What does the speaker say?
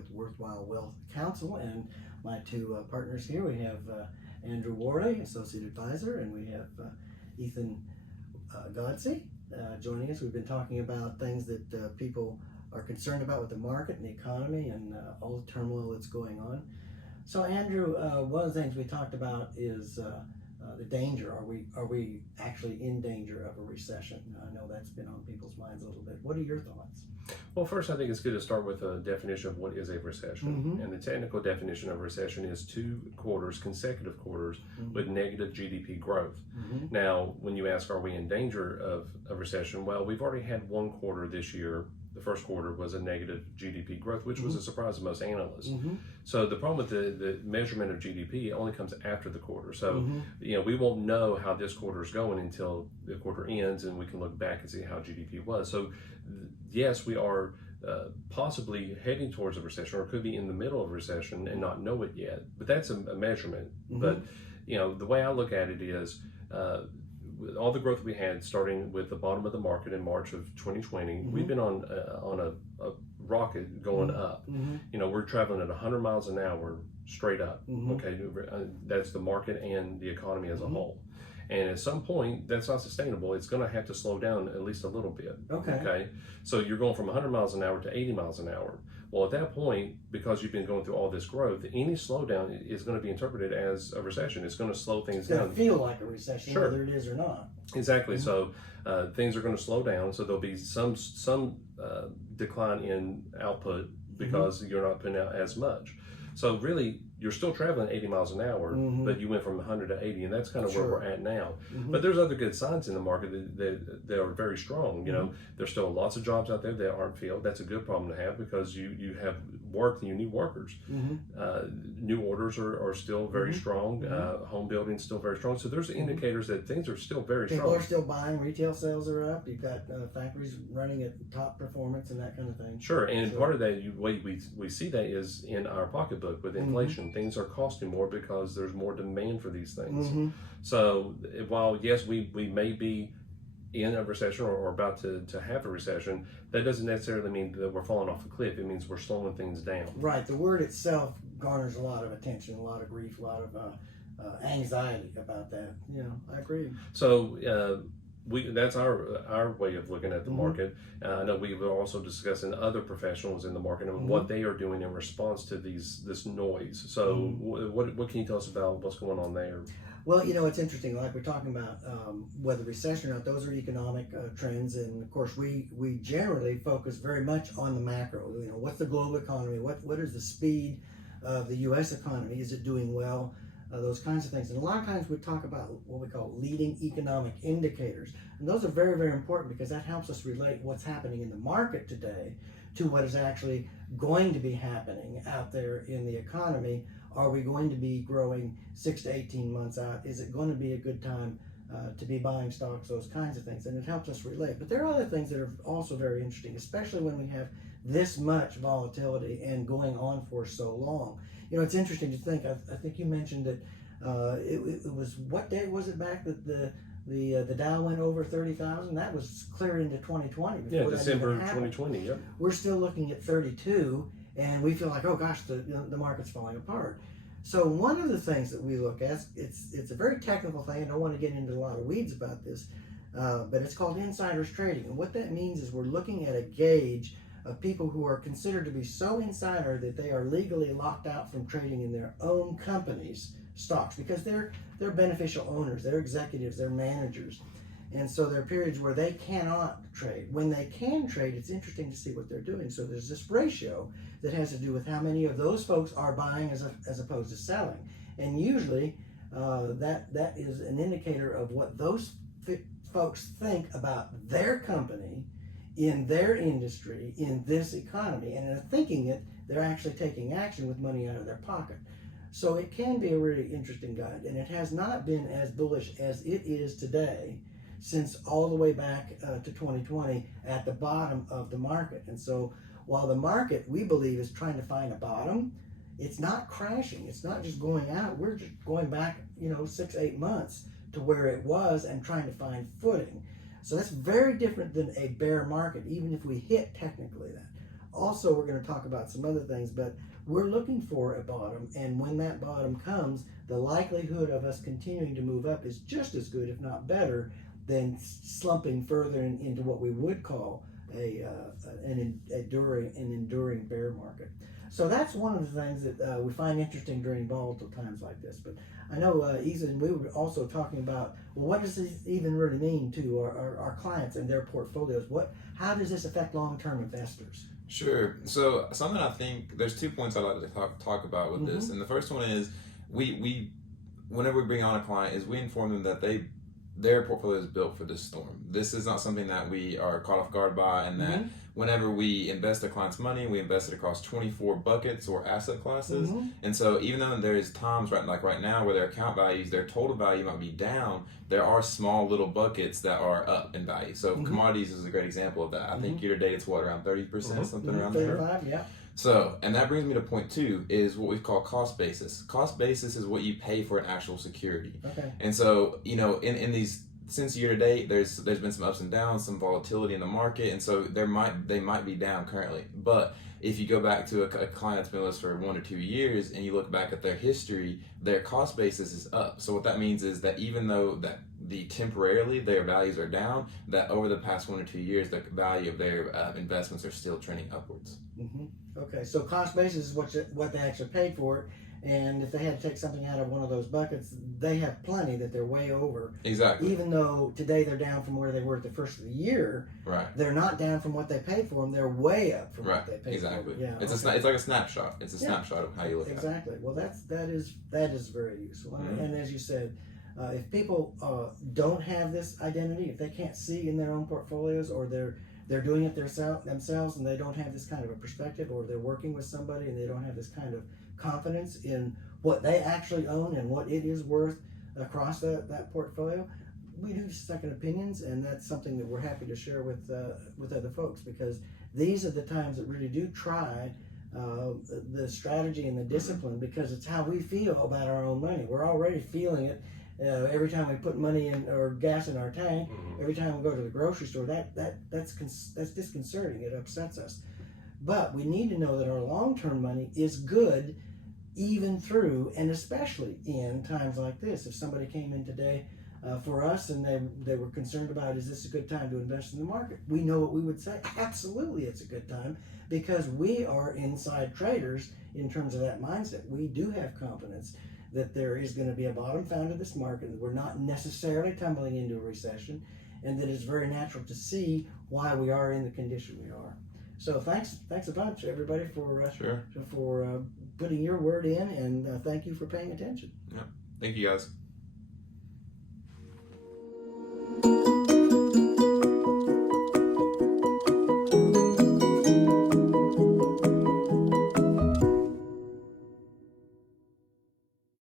with Worthwhile Wealth Counsel, and my two partners here. We have Andrew Worley, Associate Advisor, and we have Ethan Godsey joining us. We've been talking about things that people are concerned about with the market and the economy and all the turmoil that's going on. So Andrew, one of the things we talked about is the danger. Are we actually in danger of a recession? I know that's been on people's minds a little bit. What are your thoughts? Well, first, I think it's good to start with a definition of what is a recession. And the technical definition of a recession is 2 quarters, consecutive quarters, with negative GDP growth. Now, when you ask, are we in danger of a recession? Well, we've already had 1 quarter this year. The first quarter was a negative GDP growth, which was a surprise to most analysts. So the problem with the measurement of GDP only comes after the quarter. So we won't know how this quarter is going until the quarter ends, and we can look back and see how GDP was. So yes, we are possibly heading towards a recession, or could be in the middle of a recession and not know it yet. But that's a measurement. But the way I look at it is, all the growth we had starting with the bottom of the market in March of 2020, we've been on a rocket going up. We're traveling at 100 miles an hour straight up. Okay, that's the market and the economy as a whole. And at some point, that's not sustainable. It's going to have to slow down at least a little bit. Okay. So you're going from 100 miles an hour to 80 miles an hour. Well, at that point, because you've been going through all this growth, any slowdown is going to be interpreted as a recession. It's going to slow things down. It's going to feel like a recession, whether it is or not. Exactly. So things are going to slow down. So there'll be some decline in output because you're not putting out as much. So really, you're still traveling 80 miles an hour, but you went from 100 to 80, and that's kind of where we're at now. But there's other good signs in the market that are very strong. There's still lots of jobs out there that aren't filled. That's a good problem to have, because you have work and you need workers. New orders are still very strong. Home building is still very strong. So there's indicators that things are still very strong. People are still buying. Retail sales are up. You've got factories running at top performance and that kind of thing. Sure, and part of that, we see that is in our pocketbook with inflation. Things are costing more because there's more demand for these things. So while yes, we may be in a recession or about to have a recession, that doesn't necessarily mean that we're falling off a cliff. It means we're slowing things down. Right. The word itself garners a lot of attention, a lot of grief, a lot of anxiety about that. I agree. So that's our way of looking at the market. I know we were also discussing other professionals in the market and what they are doing in response to this noise. So what can you tell us about what's going on there? Well, it's interesting. Like we're talking about whether recession or not, those are economic trends, and of course we generally focus very much on the macro. What's the global economy? What is the speed of the U.S. economy? Is it doing well? Those kinds of things. And a lot of times we talk about what we call leading economic indicators. And those are very, very important, because that helps us relate what's happening in the market today to what is actually going to be happening out there in the economy. Are we going to be growing 6 to 18 months out? Is it going to be a good time to be buying stocks? Those kinds of things. And it helps us relate. But there are other things that are also very interesting, especially when we have this much volatility and going on for so long. It's interesting to think. I think you mentioned that it was, what day was it back that the Dow went over 30,000? That was clear into 2020. Yeah, December 2020. Yep. We're still looking at 32, and we feel like, oh gosh, the market's falling apart. So one of the things that we look at, it's a very technical thing. I don't want to get into a lot of weeds about this, but it's called insiders trading. And what that means is we're looking at a gauge of people who are considered to be so insider that they are legally locked out from trading in their own companies' stocks, because they're beneficial owners, they're executives, they're managers. And so there are periods where they cannot trade. When they can trade, it's interesting to see what they're doing. So there's this ratio that has to do with how many of those folks are buying as opposed to selling. And usually that is an indicator of what those folks think about their company, in their industry, in this economy. And in thinking it, they're actually taking action with money out of their pocket. So it can be a really interesting guide. And it has not been as bullish as it is today since all the way back to 2020 at the bottom of the market. And so while the market, we believe, is trying to find a bottom, it's not crashing. It's not just going out. We're just going back, 6, 8 months to where it was and trying to find footing. So that's very different than a bear market, even if we hit technically that. Also, we're going to talk about some other things, but we're looking for a bottom, and when that bottom comes, the likelihood of us continuing to move up is just as good, if not better, than slumping further into what we would call an enduring bear market. So that's one of the things that we find interesting during volatile times like this. But I know, Ethan, we were also talking about, well, what does this even really mean to our clients and their portfolios? How does this affect long-term investors? Sure. So something I think, there's 2 points I'd like to talk about with this. And the first one is, we whenever we bring on a client, is we inform them that their portfolio is built for this storm. This is not something that we are caught off guard by, and that whenever we invest a client's money, we invest it across 24 buckets or asset classes. And so even though there is times right now where their account values, their total value might be down, there are small little buckets that are up in value. So commodities is a great example of that. I think year to date it's around 30%, something around 35, there. yeah. So, and that brings me to point 2, is what we call cost basis. Cost basis is what you pay for an actual security. Okay. And so, in these, since year to date, there's been some ups and downs, some volatility in the market, and so they might be down currently. But if you go back to a client that's been with us for 1 or 2 years, and you look back at their history, their cost basis is up. So what that means is that even though that temporarily their values are down, that over the past 1 or 2 years, the value of their investments are still trending upwards. Okay, so cost basis is what they actually paid for it, and if they had to take something out of one of those buckets, they have plenty that they're way over. Exactly. Even though today they're down from where they were at the first of the year, right? They're not down from what they paid for them. They're way up from what they paid exactly. for them. Yeah, it's like a snapshot. It's a snapshot of how you look at it. Exactly. Well, that is very useful. And as you said, if people don't have this identity, if they can't see in their own portfolios, or they're doing it themselves and they don't have this kind of a perspective, or they're working with somebody and they don't have this kind of confidence in what they actually own and what it is worth across that portfolio, we do second opinions, and that's something that we're happy to share with other folks, because these are the times that really do try the strategy and the discipline, because it's how we feel about our own money. We're already feeling it every time we put money in or gas in our tank. Every time we go to the grocery store, that's disconcerting. It upsets us. But we need to know that our long-term money is good, even through and especially in times like this. If somebody came in today for us and they were concerned about, is this a good time to invest in the market? We know what we would say. Absolutely, it's a good time, because we are inside traders in terms of that mindset. We do have confidence that there is going to be a bottom found in this market, that we're not necessarily tumbling into a recession, and that it's very natural to see why we are in the condition we are. So thanks a bunch, everybody, for putting your word in, and thank you for paying attention. Yeah. Thank you, guys.